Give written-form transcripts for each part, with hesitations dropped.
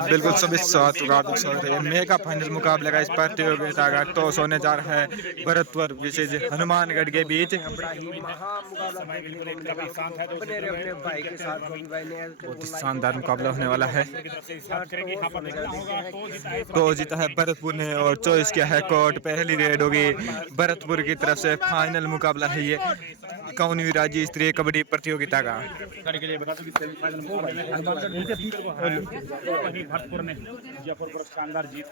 बिल्कुल सभी स्वागत है मेगा फाइनल मुकाबले का इस प्रतियोगिता का टॉस होने जा रहा है भरतपुर विशेष हनुमानगढ़ के बीच। बहुत ही शानदार मुकाबला होने वाला है। टॉस जीता है भरतपुर ने और चॉइस किया है कोर्ट। पहली रेड होगी भरतपुर की तरफ से। फाइनल मुकाबला है ये 51वीं राज्य स्तरीय कबड्डी प्रतियोगिता का। भरतपुर ने जयपुर पर शानदार जीत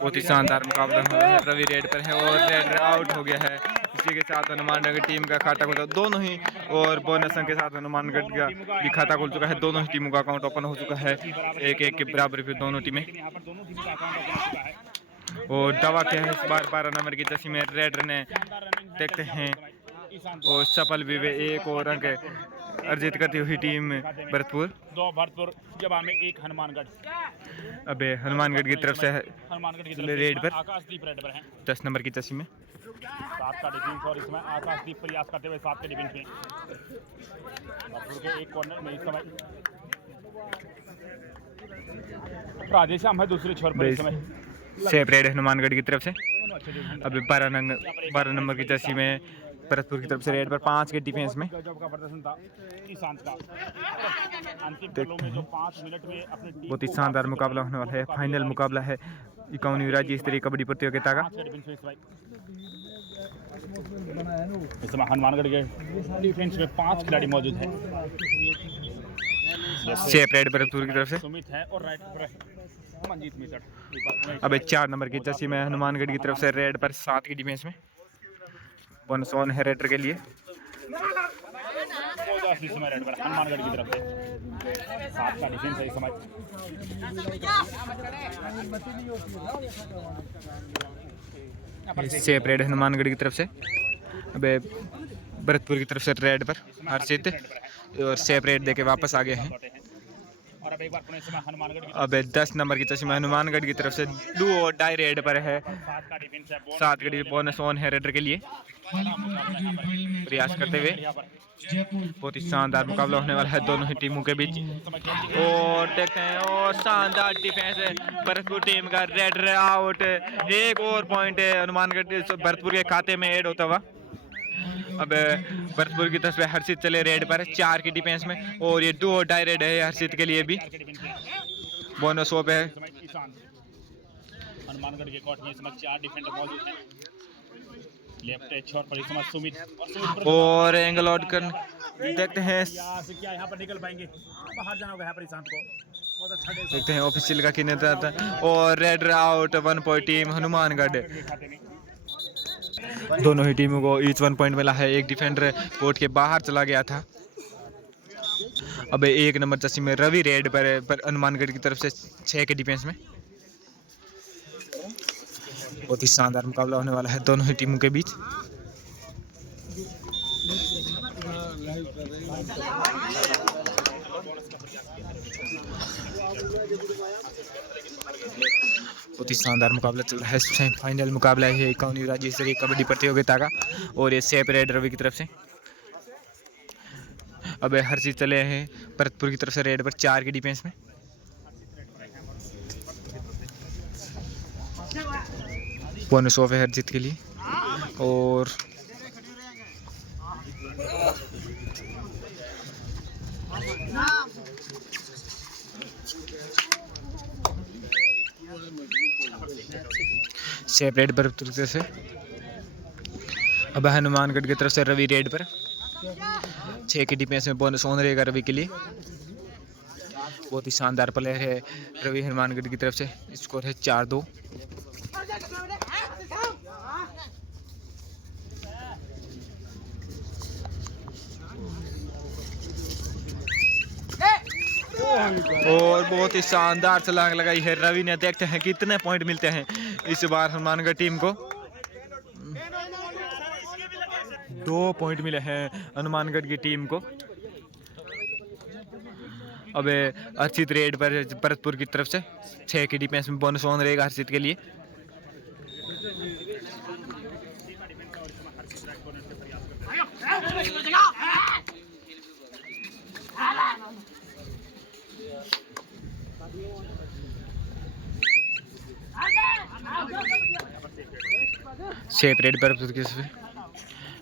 बहुत ही शानदार मुकाबला है। रवि रेड पर है और रेड आउट हो गया है। इसी के साथ हनुमानगढ़ टीम का खाता खुला दोनों ही और बोनस अंक के साथ हनुमानगढ़ का भी खाता खुल चुका है। दोनों ही टीमों का अकाउंट ओपन हो चुका है। 1-1 के बराबर फिर दोनों टीमें। और दवा क्या है इस बार 12 नंबर की जर्सी में रेड ने देखते हैं और सफल भी वे एक और अंक अर्जित करती हुई टीम भरतपुर। 2 भरतपुर जवाब में 1 हनुमानगढ़। अबे हनुमानगढ़ की तरफ से हनुमानगढ़ की रेड पर आकाशदीप रेड पर है 10 नंबर की जर्सी में 7 का डिफेंस और इसमें आकाशदीप प्रयास करते हुए 7 के डिफेंस में भरतपुर के एक कॉर्नर में इस समय राधेश्याम है दूसरे छोर पर इस समय सेपरेट हनुमानगढ़ की तरफ से। अभी 12 नंबर की जर्सी में भरतपुर की तरफ से रेड पर 5 के डिफेंस में। गजब का प्रदर्शन था ईशांत का। अंतिम पलों में जो 5 मिनट में अपने बहुत ही शानदार मुकाबला होने वाला है। फाइनल मुकाबला है 51वीं राज्य स्तरीय कबड्डी प्रतियोगिता का। इस समय हनुमानगढ़ के डिफेंस में 5 खिलाड़ी मौजूद हैं। सेपरेट भरतपुर की तरफ से सुमित है और राइट पर मंजीत मिसर। अबे 4 नंबर की जर्सी में हनुमानगढ़ की तरफ से रेड पर 7 की डिफेंस में। बोनस ऑन है रेडर के लिए। इस समय रेड पर हनुमानगढ़ की तरफ से 7 का डिफेंस है इस समय। सेपरेट हनुमानगढ़ की तरफ से। अबे भरतपुर की तरफ से रेड पर हर्षित और सेपरेट देके वापस आ गए हैं। अब 10 नंबर की जर्सी में हनुमानगढ़ की तरफ से डू और डाई रेड पर है 7 के बोनस ऑन है रेडर के लिए प्रयास करते हुए। बहुत ही शानदार मुकाबला होने वाला है दोनों ही टीमों के बीच। और देखते हैं और शानदार डिफेंस है भरतपुर टीम का। Red out. एक और पॉइंट है हनुमानगढ़ भरतपुर के खाते में ऐड होता हुआ। अब भरतपुर की तरफ से हर्षित चले रेड पर 4 की डिफेंस में और ये डू और डाई रेड है हर्षित के लिए भी। बोनस ऑफ है। हनुमानगढ़ के कोर्ट में इस समय 4 डिफेंडर मौजूद हैं। लेफ्ट छोर पर इस समय सुमित और एंगल आउट कर देखते हैं क्या यहाँ पर निकल पाएंगे। बाहर जाना होगा यहाँ पर ईशांत को। बहुत अच्छा देखते हैं ऑफिशियल का किन और red out 1 point team Hanumangarh. दोनों ही टीमों को ईच 1 पॉइंट मिला है। एक डिफेंडर कोर्ट के बाहर चला गया था। अब 1 नंबर जर्सी में रवि रेड पर हनुमानगढ़ की तरफ से 6 के डिफेंस में। बहुत ही शानदार मुकाबला होने वाला है दोनों ही टीमों के बीच। बहुत ही शानदार मुकाबला चल रहा है। फाइनल मुकाबला है 51वीं राज्य स्तरीय कबड्डी प्रतियोगिता का और ये सेपरेट रवि की तरफ से। अब हर चीज चले हैं भरतपुर की तरफ से रेड पर 4 की डिफेंस में। बोनस ऑफ है हरजीत के लिए। और सेपरेट भरतपुर की तरफ से। अब हनुमानगढ़ की तरफ से रवि रेड पर 6 की डिफेंस में। बोनस ऑन रहेगा रवि के लिए। बहुत ही शानदार प्लेयर है रवि हनुमानगढ़ की तरफ से। स्कोर है 4-2। और बहुत ही शानदार छलांग लगाई है रवि ने। देखते हैं कितने पॉइंट मिलते हैं इस बार हनुमानगढ़ टीम को। 2 पॉइंट मिले हैं हनुमानगढ़ की टीम को। अब हर्षित रेड पर भरतपुर की तरफ से 6 की डिफेंस में। बोनस ऑन रहेगा हर्षित के लिए। सेफ रेड पर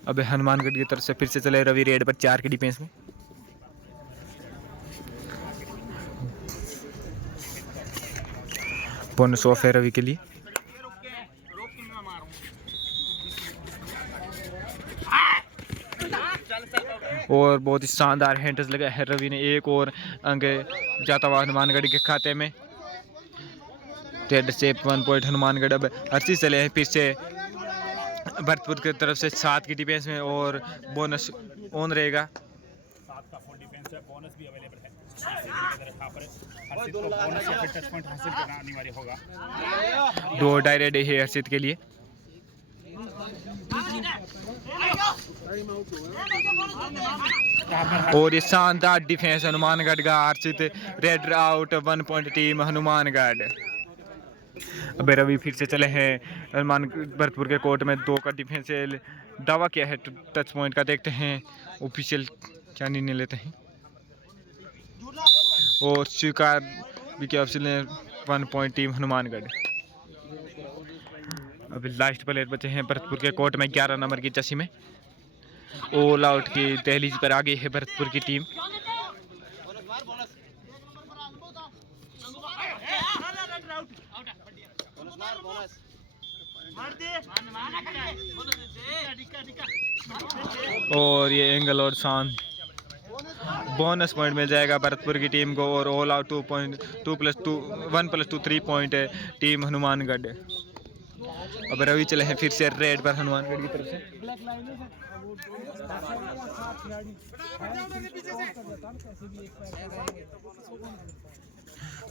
अब हनुमानगढ़ की तरफ से फिर से चले रवि रेड पर 4 की डिफेंस में। बोनस ऑफ है रवि के लिए। और बहुत ही शानदार हैंडस लगा है रवि ने, एक और अंक जाता हुआ हनुमानगढ़ के खाते में। Red safe 1 point Hanumangarh. अब हर्षित चले हैं फिर से भरतपुर की तरफ से 7 की डिफेंस में और बोनस ऑन रहेगा। 7 का फुल डिफेंस है, बोनस भी अवेलेबल है। हर्षित को बोनस या फिर टच पॉइंट हासिल करना अनिवार्य होगा। 2 डायरेक्ट है हर्षित के लिए। और ये शानदार डिफेंस हनुमानगढ़ का। Harshit raid out 1 point team Hanumangarh. अब रवि फिर से चले हैं हनुमान भरतपुर के कोर्ट में। 2 का डिफेंस दावा किया है टच पॉइंट का। देखते हैं ऑफिशियल क्या निर्णय लेते हैं। और स्वीकार भी किया ऑफिशियल ने 1 पॉइंट टीम हनुमानगढ़। अभी लास्ट प्लेयर बचे हैं भरतपुर के कोर्ट में 11 नंबर की चसी में। ऑल आउट की दहलीज पर आ गई है भरतपुर की टीम। और ये एंगल और शान बोनस पॉइंट मिल जाएगा भरतपुर की टीम को। और ऑल आउट 1+2 3 पॉइंट है टीम हनुमानगढ़। अब रवि चले हैं फिर से रेड पर हनुमानगढ़ की तरफ से।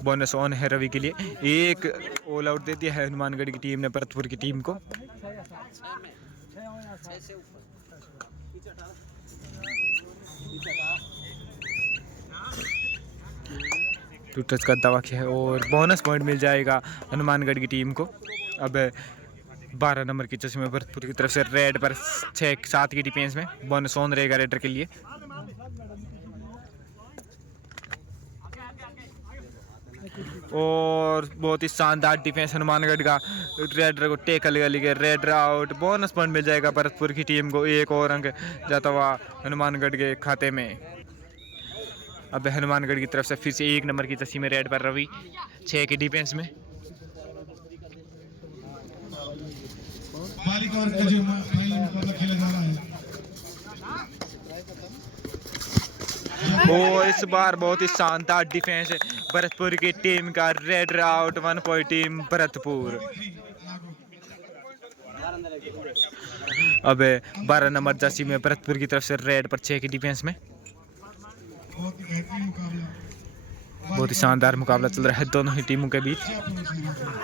बोनस ऑन है रवि के लिए। एक ऑल आउट दे दिया है हनुमानगढ़ की टीम ने भरतपुर की टीम को। टू टच का दावा किया है और बोनस पॉइंट मिल जाएगा हनुमानगढ़ की टीम को। अब 12 नंबर की चश्मे भरतपुर की तरफ से रेड पर 6-7 की डिफेंस में। बोनस ऑन रहेगा रेडर के लिए। और बहुत ही शानदार डिफेंस हनुमानगढ़ का। रेडर को टेकल कर लिया, रेडर आउट। बोनस पॉइंट मिल जाएगा भरतपुर की टीम को। एक और अंक जाता हुआ हनुमानगढ़ के खाते में। अब हनुमानगढ़ की तरफ से फिर से 1 नंबर की चस्सी में रेड पर रवि 6 की डिफेंस में। और इस बार बहुत ही शानदार डिफेंस है भरतपुर की टीम का। Red out 1 point team Bharatpur. अब 12 नंबर जर्सी में भरतपुर की तरफ से रेड पर 6 की डिफेंस में। बहुत ही शानदार मुकाबला चल रहा है दोनों ही टीमों के बीच।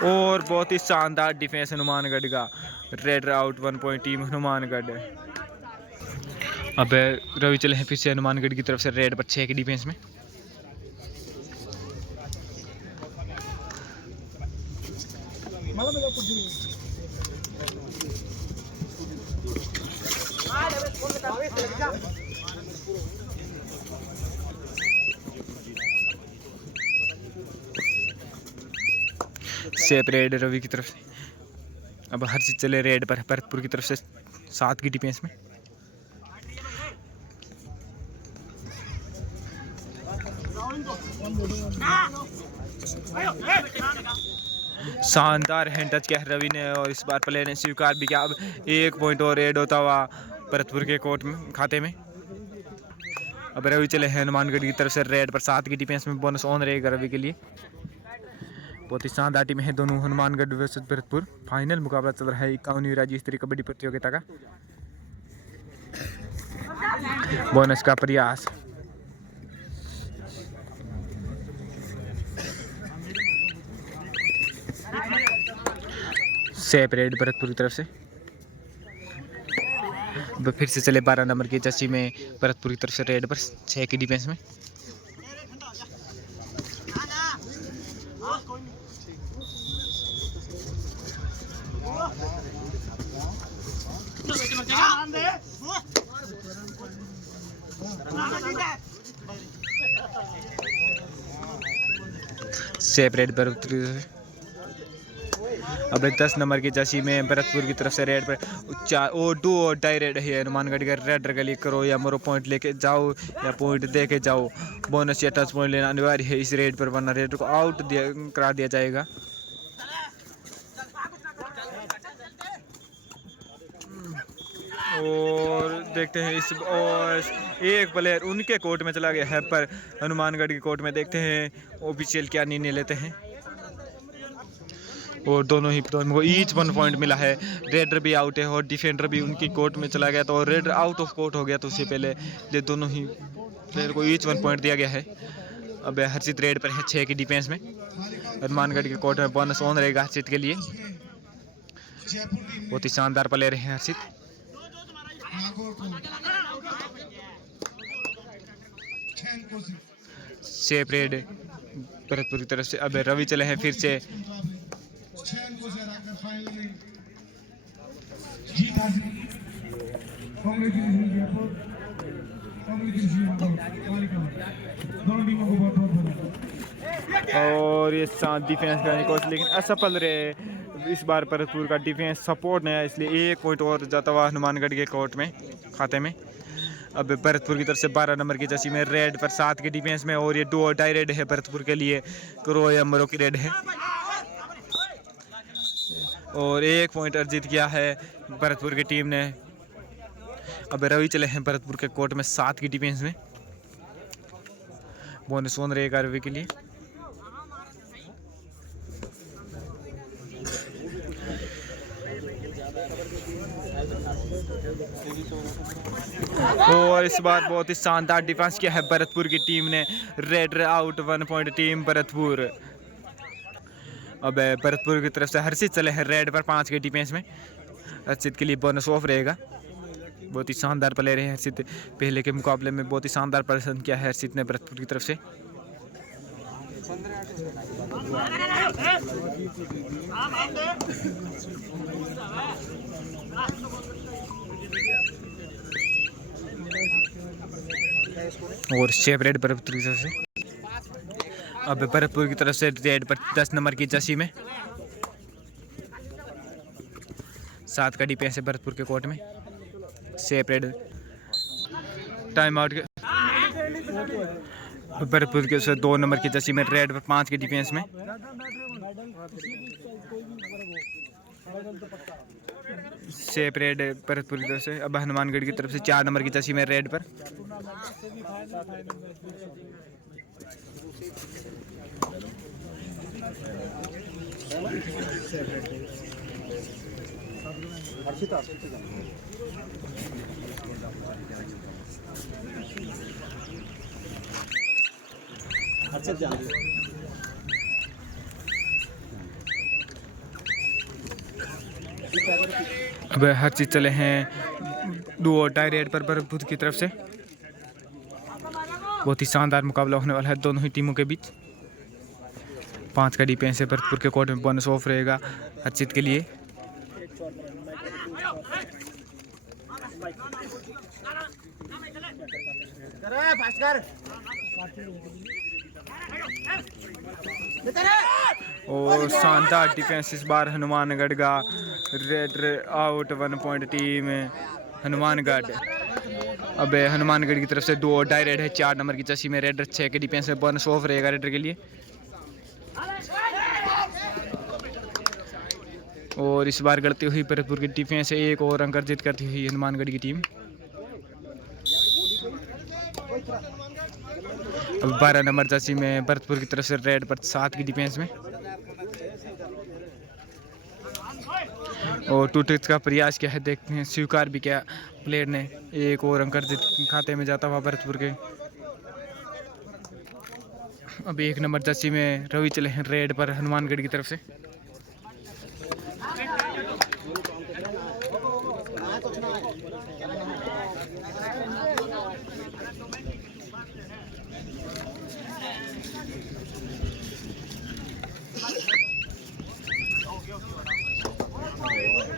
और बहुत ही शानदार डिफेंस हनुमानगढ़ का। Red out 1 point team Hanumangarh. अब रवि चले हैं फिर से हनुमानगढ़ की तरफ से रेड पर 6 की डिफेंस में। सेप रेड रवि की तरफ से। अब हर चीज चले रेड पर भरतपुर की तरफ से 7 की डिफेंस में। शानदार हैंड टच किया रवि ने और इस बार प्लेयर ने स्वीकार भी किया। अब 1 पॉइंट और ऐड होता हुआ भरतपुर के कोर्ट में खाते में। अब रवि चले हैं हनुमानगढ़ की तरफ से रेड पर 7 की डिफेंस में। बोनस ऑन रहेगा रवि के लिए। बहुत ही शानदार टीम है दोनों हनुमानगढ़ वर्सेस भरतपुर। फाइनल मुकाबला चल रहा है 51वीं राज्य स्तरीय कबड्डी प्रतियोगिता का। बोनस का प्रयास। सेप रेड भरतपुर की तरफ से। फिर से चले 12 नंबर की जर्सी में भरतपुर की तरफ से रेड पर 6 की डिफेंस में। सेप रेड भरतपुर अब 10 नंबर की जर्सी में भरतपुर की तरफ से रेड पर 2 और डाई रेड है हनुमानगढ़ के। रेड के लिए करो या मरो पॉइंट लेके जाओ या पॉइंट दे के जाओ। बोनस या टच पॉइंट लेना अनिवार्य है इस रेड पर, वरना रेड को आउट करा दिया जाएगा। और देखते हैं इस और एक प्लेयर उनके कोर्ट में चला गया है, पर हनुमानगढ़ के कोर्ट में देखते हैं ऑफिशियल क्या निर्णय लेते हैं। और दोनों को ईच 1 पॉइंट मिला है। रेडर भी आउट है और डिफेंडर भी उनकी कोर्ट में चला गया, तो रेडर आउट ऑफ कोर्ट हो गया, तो उससे पहले ये दोनों ही प्लेयर को ईच 1 पॉइंट दिया गया है। अब हर्षित रेड पर है 6 की डिफेंस में। हनुमानगढ़ के कोर्ट में बोनस ऑन रहेगा हर्षित के लिए। बहुत ही शानदार प्लेयर है हर्षित। सेफ रेड भरतपुर की तरफ से। अब रवि चले हैं फिर से। और ये साथ डिफेंस करने की कोशिश, लेकिन असफल रहे। इस बार भरतपुर का डिफेंस सपोर्ट नहीं है, इसलिए 1 पॉइंट और जाता हुआ हनुमानगढ़ के कोर्ट में खाते में। अब भरतपुर की तरफ से 12 नंबर की जर्सी में रेड पर 7 के डिफेंस में। और ये 2 और डाई रेड है भरतपुर के लिए। करो या मरो की रेड है। और 1 पॉइंट अर्जित किया है भरतपुर की टीम ने। अब रवि चले हैं भरतपुर के कोर्ट में 7 की डिफेंस में। बोनस ऑन रहेगा रवि के लिए। और इस बार बहुत ही शानदार डिफेंस किया है भरतपुर की टीम ने। Red out 1 point team Bharatpur. अब भरतपुर की तरफ से हर्षित चले हैं रेड पर 5 के डिफेंस में। हर्षित के लिए बोनस ऑफ रहेगा। बहुत ही शानदार प्लेयर है हर्षित। पहले के मुकाबले में बहुत ही शानदार प्रदर्शन किया है हर्षित ने भरतपुर की तरफ से। और शेप रेड भरतपुर की तरफ से। अब भरतपुर की तरफ से रेड पर 10 नंबर की जर्सी में 7 का डिफेंस है भरतपुर के कोर्ट में। शेप रेड टाइम आउट के भरतपुर के 2 नंबर की जर्सी में रेड पर 5 के डिफेंस में। शेप रेड भरतपुर की तरफ से। अब हनुमानगढ़ की तरफ से 4 नंबर की जर्सी में रेड पर। अब हर चीज चले हैं 2 और डाई रेड पर भरतपुर की तरफ से। बहुत ही शानदार मुकाबला होने वाला है दोनों ही टीमों के बीच। 5 का डिफेंस है भरतपुर के कोर्ट में। बोनस ऑफ रहेगा हर्षित के लिए। और शानदार डिफेंस इस बार हनुमानगढ़ का। Red out 1 point team Hanumangarh. अब हनुमानगढ़ की तरफ से 2 और डाई रेड है 4 नंबर की जर्सी में। रेड 6 के डिफेंस में। बोनस ऑफ रहेगा रेडर के लिए। और इस बार गढ़ती हुई भरतपुर की डिफेंस 1 और अंक अर्जित करती हुई हनुमानगढ़ की टीम। अब 12 नंबर जर्सी में भरतपुर की तरफ से रेड पर 7 की डिफेंस में। और 2 ट्रिक्स का प्रयास किया है, देखते हैं स्वीकार भी किया प्लेयर ने। 1 और अंक अर्जित खाते में जाता हुआ भरतपुर के। अब 1 नंबर जर्सी में रवि चले हैं रेड पर हनुमानगढ़ की तरफ से।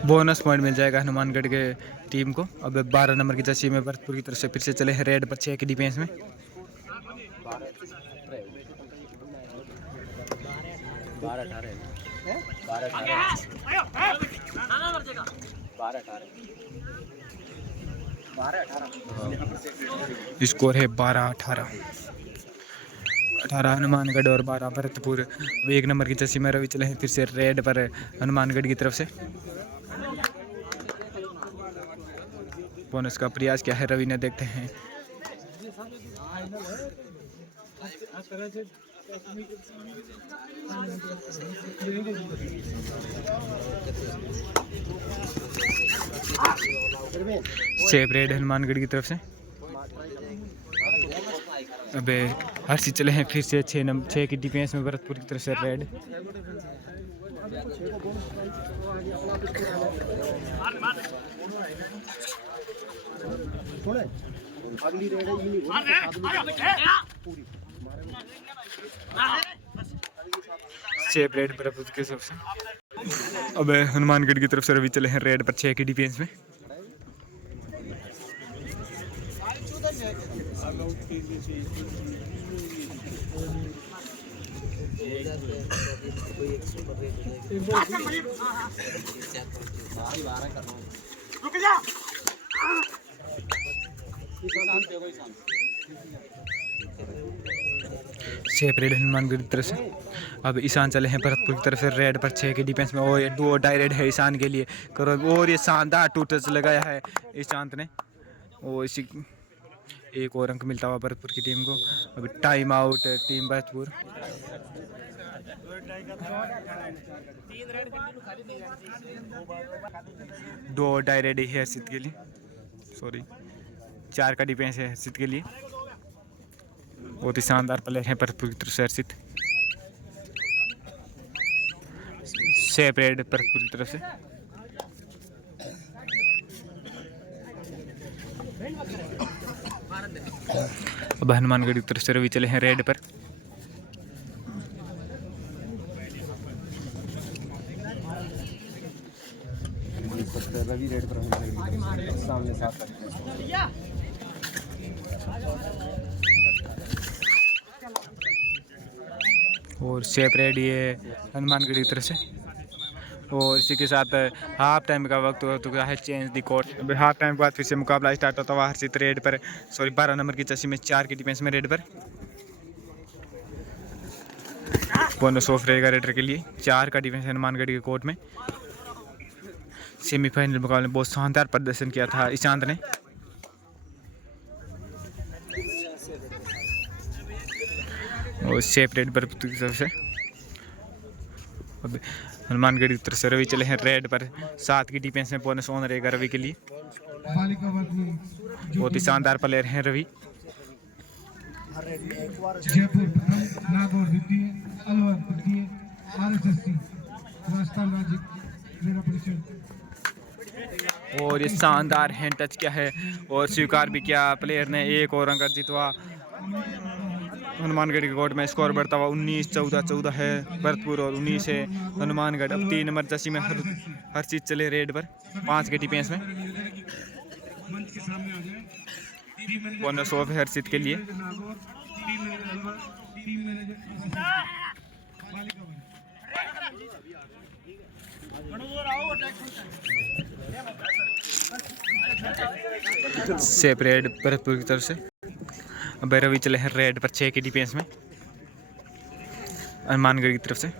बोनस पॉइंट मिल जाएगा हनुमानगढ़ के टीम को। अब 12 नंबर की जर्सी में भरतपुर की तरफ से फिर से चले हैं रेड पर 6 की डिफेंस में। स्कोर है 12-18। 18 हनुमानगढ़ और 12 भरतपुर। अब 1 नंबर की चस्सी में रवि चले हैं फिर से रेड पर हनुमानगढ़ की तरफ से। बोनस का प्रयास क्या है रवि ने, देखते हैं। सेफ रेड हनुमानगढ़ की तरफ से। अबे हर्षित चले हैं फिर से 6 की डिफेंस में भरतपुर की तरफ से रेड। सेफ रेड भरतपुर की तरफ से। अब हनुमानगढ़ की तरफ से रवि चले हैं रेड पर 6 की डिफेंस में। सेफ रेड हनुमानगढ़ की तरफ से। अब ईशान चले हैं भरतपुर की तरफ से रेड पर 6 की डिफेंस में। और ये डुओ डायरेक्ट है ईशान के लिए करो, और ये शानदार टू टच लगाया है ईशांत ने। और इसी एक और अंक मिलता हुआ भरतपुर की टीम को। अभी टाइम आउट टीम भरतपुर। दो डायरेक्ट है हर्षित के लिए, सॉरी 4 का डिफेंस है हर्षित के लिए। बहुत ही शानदार प्लेयर है भरतपुर की तरफ से हर्षित। सेफ रेड भरतपुर की तरफ से। अब हनुमानगढ़ की तरफ से रवि चले हैं रेड पर। रवि रेड पर सामने साथ। और सेफ रेड ये हनुमानगढ़ की तरफ से। और इसी के साथ हाफ टाइम का वक्त हो चुका है, चेंज दी कोर्ट। अभी हाफ टाइम के बाद फिर से मुकाबला स्टार्ट होता हुआ हर्षित रेड पर, सॉरी 12 नंबर की चस्सी में 4 की डिफेंस में रेड पर। बोनस ऑफ रहेगा रेडर के लिए। 4 का डिफेंस हनुमानगढ़ के कोर्ट में। सेमीफाइनल मुकाबले में बहुत शानदार प्रदर्शन किया था ईशांत ने। और सेफ रेड पर की तरफ से। अब हनुमानगढ़ की तरफ से रवि चले हैं रेड पर 7 की डिफेंस में। बोनस ऑन रहेगा रवि के लिए। बहुत ही शानदार प्लेयर हैं रवि। जयपुर प्रथम, नागौर द्वितीय, अलवर तृतीय, RSSC राजस्थान राज्य जिला परिषद। और ये शानदार हैंड टच किया है और स्वीकार भी किया प्लेयर ने। एक और अंक जीतवा हनुमानगढ़ के कोर्ट में। स्कोर बढ़ता हुआ 19-14 है भरतपुर और 19 है हनुमानगढ़। अब 3 नंबर चस्सी में हर्षित चले रेड पर 5 के डिफेंस में। बोनस ऑफ है हर्षित के लिए। सेफ रेड भरतपुर की तरफ से। अब रवि चले हैं रेड पर 6 की डिफेंस में हनुमानगढ़ की तरफ से।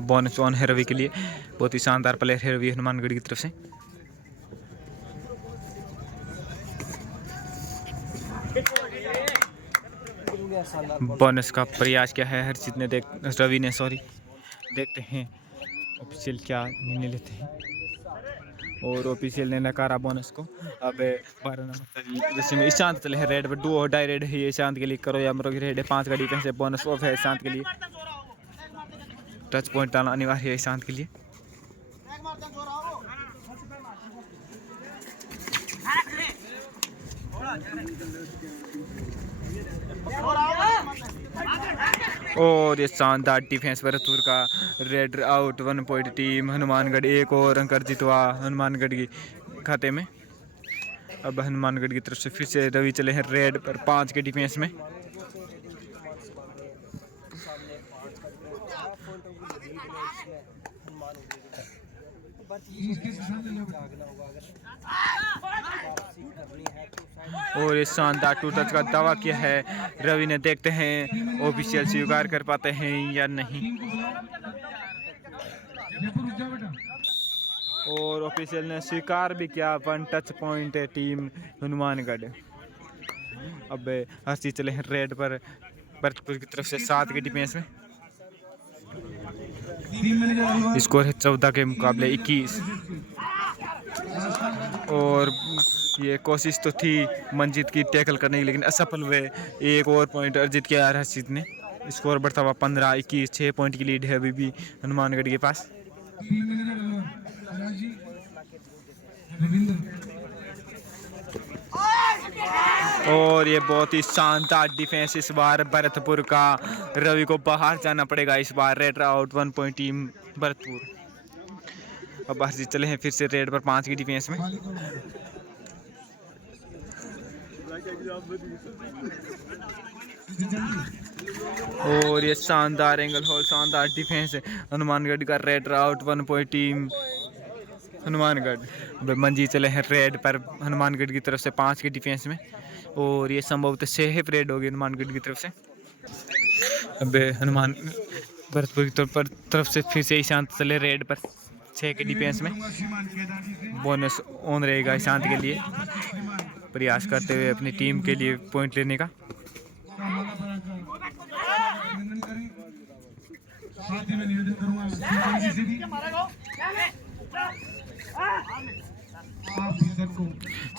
बोनस ऑन है रवि के लिए। बहुत ही शानदार प्लेयर है रवि हनुमानगढ़ की तरफ से। बोनस का प्रयास क्या है हर्षित ने, रवि ने, सॉरी। देखते हैं ऑफिशियल क्या निर्णय लेते हैं। और ऑफिशियल ने नकारा बोनस को। अब 12 नंबर जैसे में ईशांत चले हैं रेड पर। डू और डाई रेड है ये ईशांत के लिए। करो या मरो की रेड है। 5 का डिफेंस है। बोनस ऑफ है ईशांत के लिए। टच पॉइंट डालना अनिवार्य है ईशांत के लिए। और ये शानदार डिफेंस भरतपुर का। Red out 1 point team Hanumangarh. एक और अंक जीतवा हनुमानगढ़ की खाते में। अब हनुमानगढ़ की तरफ से फिर से रवि चले हैं रेड पर 5 के डिफेंस में। इसके सामने लोग और इस शानदार टू टच का दावा किया है रवि ने। देखते हैं ऑफिशियल स्वीकार कर पाते हैं या नहीं। जयपुर रुक जा बेटा। और ऑफिशियल ने स्वीकार भी किया। 1 टच पॉइंट है टीम हनुमानगढ़। अब हर्षी चले हैं रेड पर भरतपुर की तरफ से 7 के डिफेंस में। स्कोर है 14 के मुकाबले 21। और ये कोशिश तो थी मंजीत की टैकल करने की, लेकिन असफल हुए। एक और पॉइंट अर्जित किया हर्षित ने। स्कोर बढ़ता हुआ 15-21। 6 पॉइंट की लीड है अभी भी हनुमानगढ़ के पास। और ये बहुत ही शानदार डिफेंस इस बार भरतपुर का। रवि को बाहर जाना पड़ेगा इस बार। Raid out 1 point team Bharatpur. अब हर्षित चले हैं फिर से रेड पर 5 की डिफेंस में। और ये शानदार एंगल होल, शानदार डिफेंस है हनुमानगढ़ का। Red out 1 point team Hanumangarh. मंजी चले हैं रेड पर हनुमानगढ़ की तरफ से 5 की डिफेंस में। और ये संभवतः सेफ रेड होगी हनुमानगढ़ की तरफ से। अब हनुमान भरतपुर की तरफ से फिर से ईशांत चले रेड पर 6 के डिफेंस में। बोनस ऑन रहेगा ईशांत के लिए, प्रयास करते हुए अपनी टीम के लिए पॉइंट लेने का।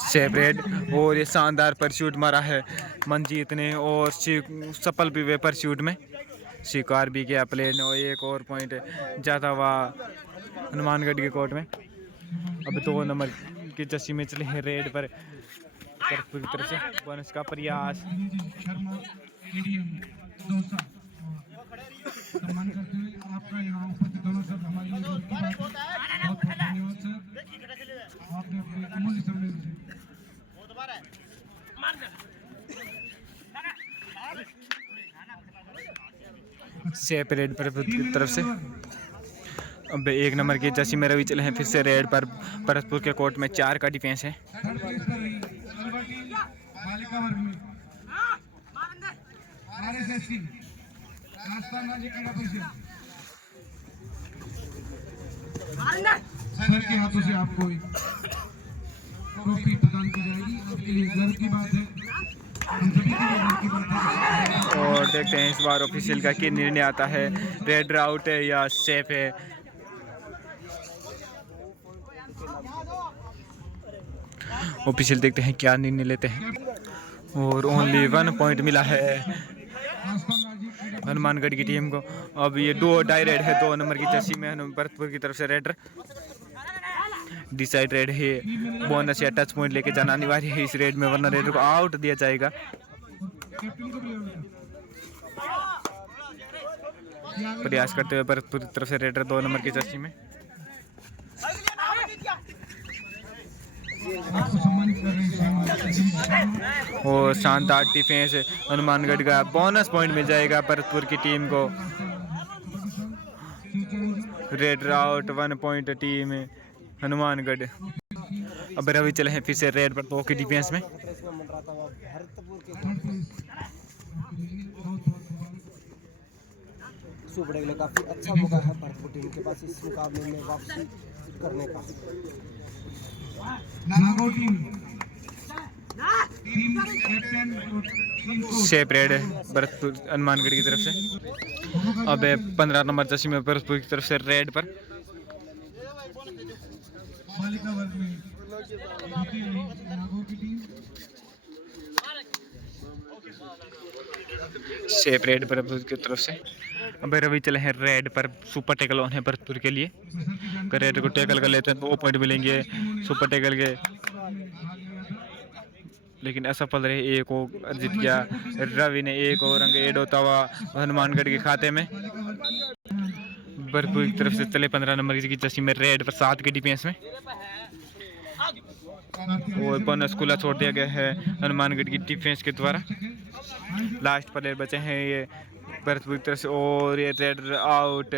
Safe red. और ये शानदार परस्यूट मारा है मंजीत ने और सफल भी हुए परस्यूट में। शिकार भी किया प्लेयर ने। और एक और पॉइंट जाता हुआ हनुमानगढ़ के कोर्ट में। अब 2 नंबर की जर्सी में चले हैं रेड पर भरतपुर की तरफ से। बोनस का प्रयास। सम्मान करते हुए आपका यहाँ उपस्थित दोनों सब हमारी बहुत बहुत धन्यवाद सर। आपने अपने अमूल्य समय से सेफ रेड पर की तरफ से। अब 1 नंबर की जर्सी में रवि चले हैं फिर से रेड पर भरतपुर के कोर्ट में। 4 का डिफेंस है। बालिका वर्ग में RSSC राजस्थान राज्य क्रीड़ा परिषद सर के हाथों से आपको एक ट्रॉफी प्रदान की जाएगी। आपके लिए गर्व की बात है, हम सभी के लिए गर्व की बात है। और देखते हैं इस बार ऑफिशियल का क्या निर्णय आता है। रेड आउट है या सेफ है। ऑफिशियल देखते हैं क्या निर्णय लेते हैं। और ओनली 1 पॉइंट मिला है हनुमानगढ़ की टीम को। अब ये 2 डाई रेड है 2 नंबर की जर्सी में भरतपुर की तरफ से। रेडर डिसाइड रेड है। बोनस या टच पॉइंट लेके जाना अनिवार्य है इस रेड में, वरना रेडर को आउट दिया जाएगा। प्रयास करते हुए भरतपुर की तरफ से रेडर 2 नंबर की जर्सी में। और शानदार डिफेंस हनुमानगढ़ का। बोनस पॉइंट मिल जाएगा भरतपुर की टीम को। Red out 1 point team Hanumangarh. अब रवि चले हैं फिर से रेड पर 2 की डिफेंस में। सुपर के लिए काफ़ी अच्छा मौका है भरतपुर टीम के पास इस मुकाबले में वापसी करने का। Nagaur team captain safe red Bharatpur Hanumangarh की तरफ से। अब 15 नंबर जर्सी में भरतपुर की तरफ से रेड पर। बालिका वर्ग में नागौर की टीम सेफ रेड भरतपुर की तरफ से। अब रवि चले हैं रेड पर। सुपर टैकल ऑन है भरतपुर के लिए। अगर रेड को टैकल कर लेते हैं तो 2 पॉइंट मिलेंगे सुपर टैकल के, लेकिन असफल रहे। एक को अर्जित किया रवि ने। एक और रंग एड होता हुआ हनुमानगढ़ के खाते में। भरतपुर की तरफ से चले 15 नंबर की जर्सी में रेड पर 7 के डिफेंस में। और बोनस खुला छोड़ दिया गया है हनुमानगढ़ की डिफेंस के द्वारा। लास्ट प्लेयर बचे हैं ये भरतपुर की तरफ से। और ये रेड आउट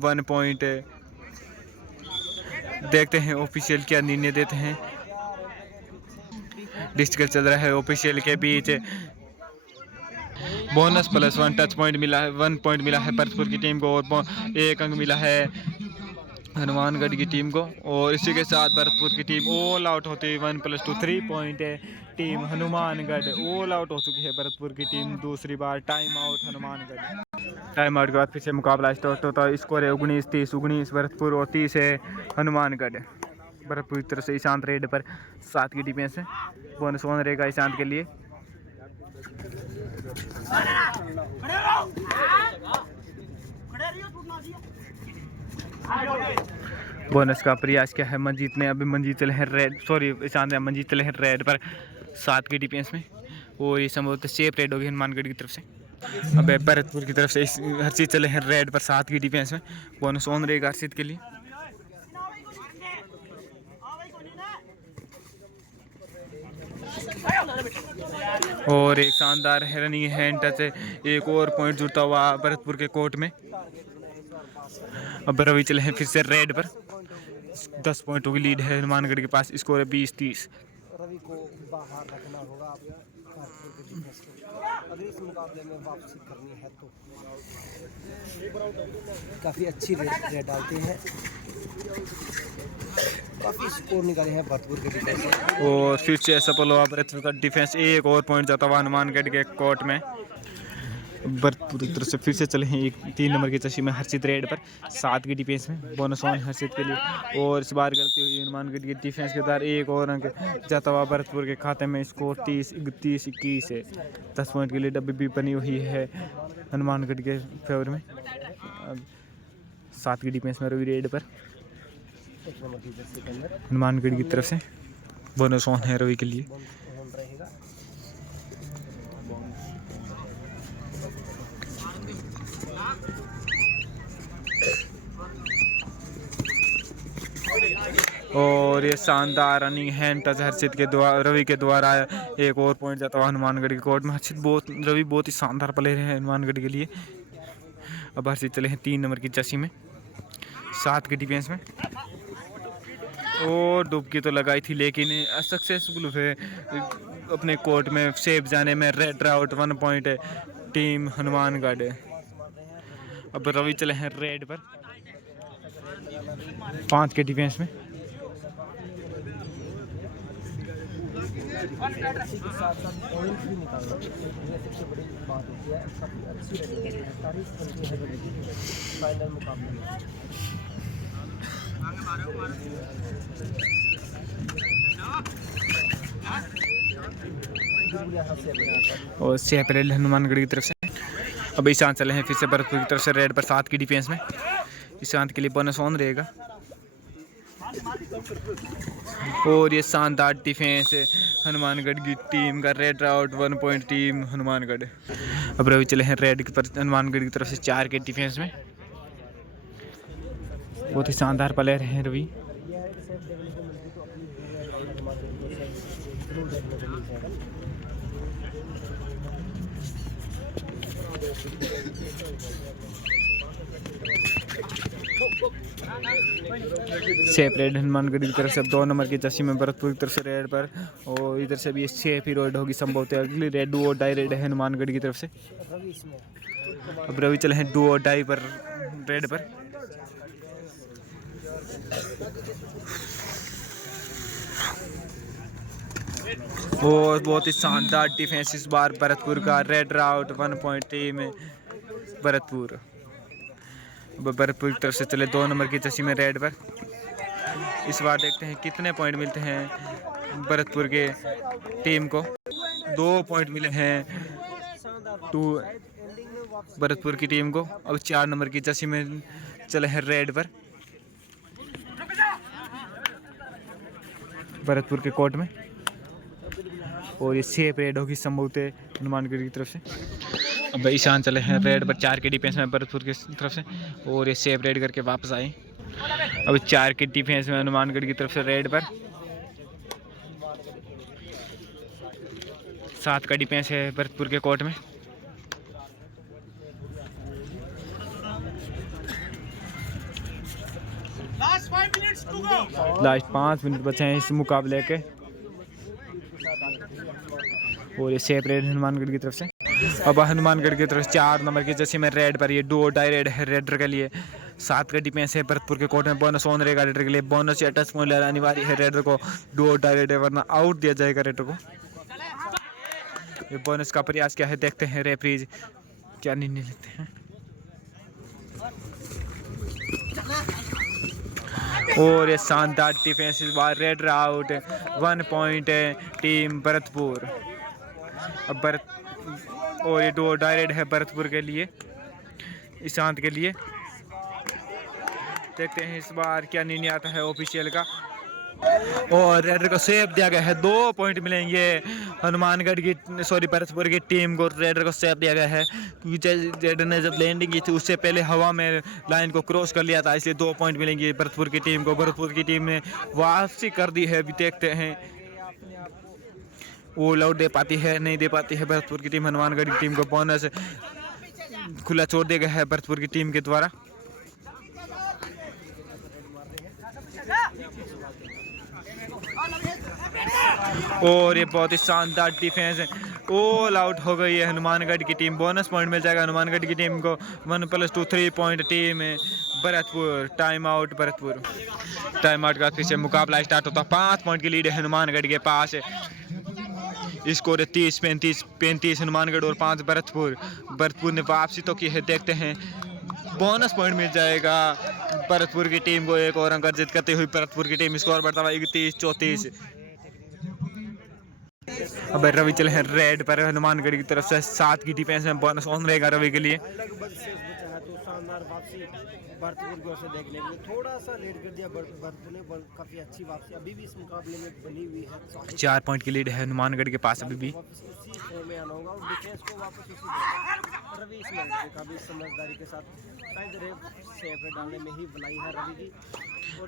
1 पॉइंट देखते हैं ऑफिशियल क्या निर्णय देते हैं। डिस्कस चल रहा है ऑफिशियल के बीच। बोनस +1 टच पॉइंट मिला है, 1 पॉइंट मिला है भरतपुर की टीम को और 1 अंक मिला है हनुमानगढ़ की टीम को। और इसी के साथ भरतपुर की टीम ऑल आउट होती है। 1 + 2 3 पॉइंट है। टीम हनुमानगढ़ ऑल आउट हो चुकी है। भरतपुर की टीम दूसरी बार time out Hanumangarh. Time out के बाद फिर से मुकाबला स्टार्ट होता है। स्कोर है 19-30, 19 भरतपुर और 30 है हनुमानगढ़। भरतपुर की तरफ से ईशांत रेड पर 7 की डिफेंस है। बोनस 1 रहेगा ईशांत के लिए। बोनस का प्रयास क्या है मंजीत ने। अभी मंजीत चले हैं रेड, सॉरी ईशांत ने, मंजीत चले हैं रेड पर 7 की डिफेंस में। और ये संभवतः सेफ रेड होगी हनुमानगढ़ की तरफ से। अब भरतपुर की तरफ से हर्षित चले हैं रेड पर 7 की डिफेंस में। बोनस 1 रहेगा हर्षित के लिए। और एक शानदार रनिंग हैंड टच है। एक और पॉइंट जुड़ता हुआ भरतपुर के कोर्ट में। अब रवि चले हैं फिर से रेड पर। 10 पॉइंटों की लीड है हनुमानगढ़ के पास। स्कोर है 20-30। रवि को बाहर रखना होगा भरतपुर के डिफेंस को अगर इस मुकाबले में वापसी करनी है तो। काफ़ी अच्छी रेड डालते हैं, काफ़ी स्कोर निकाले हैं भरतपुर के डिफेंस। और फिर से सफल हुआ भरतपुर का डिफेंस। एक और पॉइंट जाता हुआ हनुमानगढ़ के कोर्ट में। भरतपुर की तरफ से फिर से चले हैं 3 नंबर की चशी में हर्षित रेड पर 7 की डिफेंस में। बोनस 1 हर्षित के लिए। और इस बार गलती हुई हनुमानगढ़ की डिफेंस के द्वारा। एक और अंक जाता हुआ भरतपुर के खाते में। स्कोर 30-21 है। 10 पॉइंट की लीड अभी भी बनी हुई है हनुमानगढ़ के फेवर में। 7 की डिफेंस में रवि रेड पर हनुमानगढ़ की तरफ से। बोनस 1 है रवि के लिए। और ये शानदार रनिंग हैंड टच हर्षित के द्वारा, रवि के द्वारा एक और पॉइंट जाता हुआ हनुमानगढ़ के कोर्ट में। हर्षित रवि बहुत ही शानदार प्लेयर है हनुमानगढ़ के लिए। अब हर्षित चले हैं 3 नंबर की चशी में 7 की डिफेंस में। और डुबकी तो लगाई थी लेकिन सक्सेसफुल हुए अपने कोर्ट में सेफ जाने में। रेड आउट 1 पॉइंट है टीम हनुमानगढ़। अब रवि चले हैं रेड पर 5 के डिफेंस में। इसी के साथ साथ पॉइंट भी निकालना ये सबसे बड़ी बात होती है। काफ़ी अच्छी रही है, तारीफ बनती है फाइनल मुकाबले में। और सेपरेट हनुमानगढ़ की तरफ से। अब ईशांत चले हैं फिर से भरतपुर की तरफ से रेड पर 7 की डिफेंस में। ईशांत के लिए बोनस 1 रहेगा। और ये शानदार डिफेंस है हनुमानगढ़ की टीम का। Red out 1 point team Hanumangarh. अब रवि चले हैं रेड पर हनुमानगढ़ की तरफ से 4 के डिफेंस में। बहुत ही शानदार प्लेयर हैं रवि। सेफ रेड हनुमानगढ़ की तरफ से। अब 2 नंबर की जर्सी में भरतपुर की तरफ से रेड पर। और इधर से भी सेफ ही रेड होगी संभवतः। अगली रेड डू और डाई रेड है हनुमानगढ़ की तरफ से। अब रवि चले हैं डू और डाई पर रेड पर। और बहुत ही शानदार डिफेंस इस बार भरतपुर का। Red out 1 point team Bharatpur. Bharatpur की तरफ से चले 2 नंबर की जर्सी में रेड पर। इस बार देखते हैं कितने पॉइंट मिलते हैं भरतपुर के टीम को। 2 पॉइंट मिले हैं भरतपुर की टीम को। अब 4 नंबर की जर्सी में चले हैं रेड पर भरतपुर के कोर्ट में। और ये सेफ रेड होगी संभवतः हनुमानगढ़ की तरफ से। अब ईशान चले हैं रेड पर 4 के डिफेंस में भरतपुर की तरफ से। और ये सेफ रेड करके वापस आए। अब 4 के डिफेंस में हनुमानगढ़ की तरफ से रेड पर। 7 का डिफेंस है भरतपुर के कोर्ट में। लास्ट लास्ट 5 मिनट बचे हैं इस मुकाबले के। और ये सेपरेट हनुमानगढ़ की तरफ से। अब हनुमानगढ़ की तरफ 4 नंबर की जर्सी में रेड पर ये डू डाई रेड है रेडर के लिए। 7 का डिफेंस है भरतपुर के कोर्ट में। बोनस ऑन रहेगा रेडर के लिए। बोनस या टच पॉइंट लेना अनिवार्य है रेडर को। डू डाई रेड है वरना आउट दिया जाएगा रेडर को। ये बोनस का प्रयास क्या है देखते हैं रेफरीज क्या निर्णय लेते हैं। और ये शानदार डिफेंस इस बार raider out. 1 point team Bharatpur. अब और ये डू डाई रेड है भरतपुर के लिए ईशांत के लिए। देखते हैं इस बार क्या निर्णय आता है ऑफिशियल का। और रेडर को सेव दिया गया है। 2 पॉइंट मिलेंगे हनुमानगढ़ की भरतपुर की टीम को। रेडर को सेव दिया गया है क्योंकि रेडर ने जब लैंडिंग की थी उससे पहले हवा में लाइन को क्रॉस कर लिया था, इसलिए 2 पॉइंट मिलेंगे भरतपुर की टीम को। भरतपुर की टीम ने वापसी कर दी है। अभी देखते हैं वो लौट दे पाती है नहीं दे पाती है भरतपुर की टीम। हनुमानगढ़ की टीम को बोनस खुला छोड़ दिया गया है भरतपुर की टीम के द्वारा। और ये बहुत ही शानदार डिफेंस है। ऑल आउट हो गई है हनुमानगढ़ की टीम। बोनस पॉइंट मिल जाएगा हनुमानगढ़ की टीम को। 1+2 3 point team Bharatpur. Time out Bharatpur. Time out का फिर से मुकाबला स्टार्ट होता है। 5 पॉइंट की लीड है हनुमानगढ़ के पास। स्कोर है 30-35 हनुमानगढ़ और 5 भरतपुर। भरतपुर ने वापसी तो की है। देखते हैं बोनस पॉइंट मिल जाएगा भरतपुर की टीम को। एक और अंक अर्जित करते हुए भरतपुर की टीम स्कोर बढ़ता हुआ 31-34। अब रवि चले हैं रेड पर हनुमानगढ़ की तरफ से। 7 की डिफेंस में बोनस ऑन रहेगा रवि के लिए। भरतपुर की ओर से देखने के लिए थोड़ा सा लेट कर दिया भरतपुर ने। काफ़ी अच्छी वापसी अभी भी इस मुकाबले में बनी हुई है। 4 पॉइंट की लीड है हनुमानगढ़ के पास अभी भी। उसी फ्लो में आना होगा और डिफेंस को वापस उसी रवि इसमें काफ़ी समझदारी के साथ शायद सेफ डालने में ही बनाई है रवि की।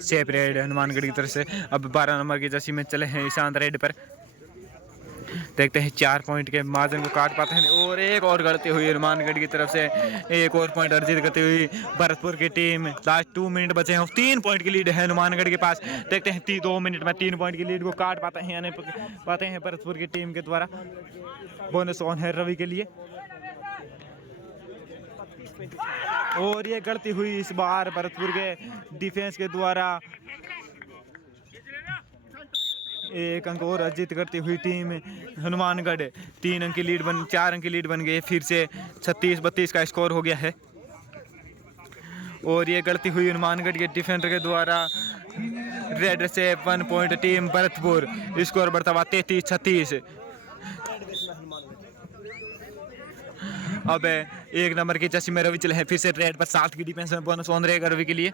सेफ रेड हनुमानगढ़ की तरफ से। अब 12 नंबर की जर्सी में चले हैं ईशांत रेड पर। देखते हैं 4 पॉइंट के मार्जिन को काट पाते हैं। और एक और गलती हुई हनुमानगढ़ की तरफ से। एक और पॉइंट अर्जित करती हुई भरतपुर की टीम। लास्ट 2 मिनट बचे हैं। 3 पॉइंट की लीड है हनुमानगढ़ के पास। देखते हैं 2 मिनट में 3 पॉइंट की लीड को काट पाते हैं या नहीं पाते हैं भरतपुर की टीम के द्वारा। बोनस ऑन है रवि के लिए। और ये गलती हुई इस बार भरतपुर के डिफेंस के द्वारा। एक अंक और अर्जित करती हुई टीम हनुमानगढ़ 4 अंक की लीड बन गई। फिर से 36-32 का स्कोर हो गया है। और ये गलती हुई हनुमानगढ़ के डिफेंडर के द्वारा। रेड से 1 पॉइंट टीम भरतपुर। स्कोर बढ़ता हुआ 33-36। अब 1 नंबर की जर्सी में रवि चले हैं फिर से रेड पर। 7 की डिफेंस में बोनस ऑन रहेगा रवि के लिए।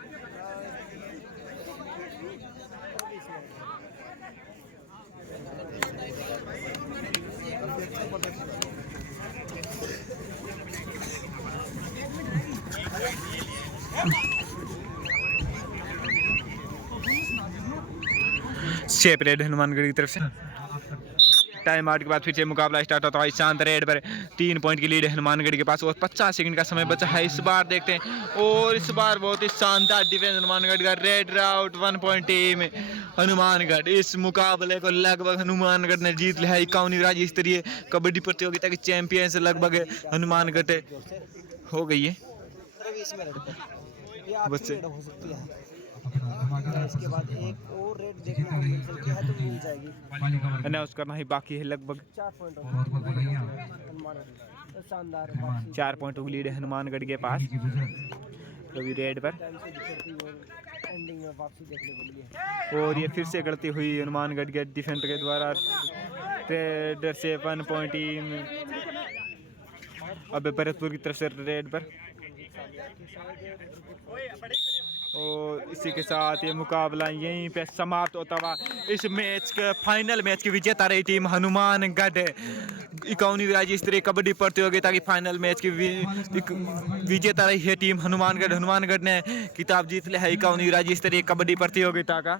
शेप रेड हनुमानगढ़ की तरफ से। टाइम आउट के बाद फिर से मुकाबला स्टार्ट होता है। ईशांत रेड पर 3 पॉइंट की लीड है हनुमानगढ़ के पास और 50 सेकंड का समय बचा है। इस बार देखते हैं। और इस बार बहुत ही शानदार डिफेंस हनुमानगढ़ का। Red out 1 point team Hanumangarh. इस मुकाबले को लगभग हनुमानगढ़ ने जीत लिया है। 51वीं राज्य स्तरीय कबड्डी प्रतियोगिता की चैंपियन से लगभग हनुमानगढ़ हो गई है। बच्चे इसके बाद एक और रेड देखने को मिल सकती है तो मिल जाएगी। अनाउंस करना ही बाकी है। लगभग 4 पॉइंट शानदार 4 पॉइंटों की लीड है हनुमानगढ़ के पास रवि रेड पर। एंडिंग में वापसी देखने को मिली है। और ये फिर से गलती हुई हनुमानगढ़ के डिफेंडर के द्वारा। रेडर से 1 पॉइंट टीम। अब भरतपुर की तरफ से रेड पर। और इसी के साथ ये मुकाबला यहीं पे समाप्त होता हुआ। इस मैच के फाइनल मैच की विजेता रही टीम हनुमानगढ़। 51वीं राज्य स्तरीय कबड्डी प्रतियोगिता की फाइनल मैच की विजेता रही है टीम हनुमानगढ़। हनुमानगढ़ ने खिताब जीत लिया है 51वीं राज्य स्तरीय कबड्डी प्रतियोगिता का।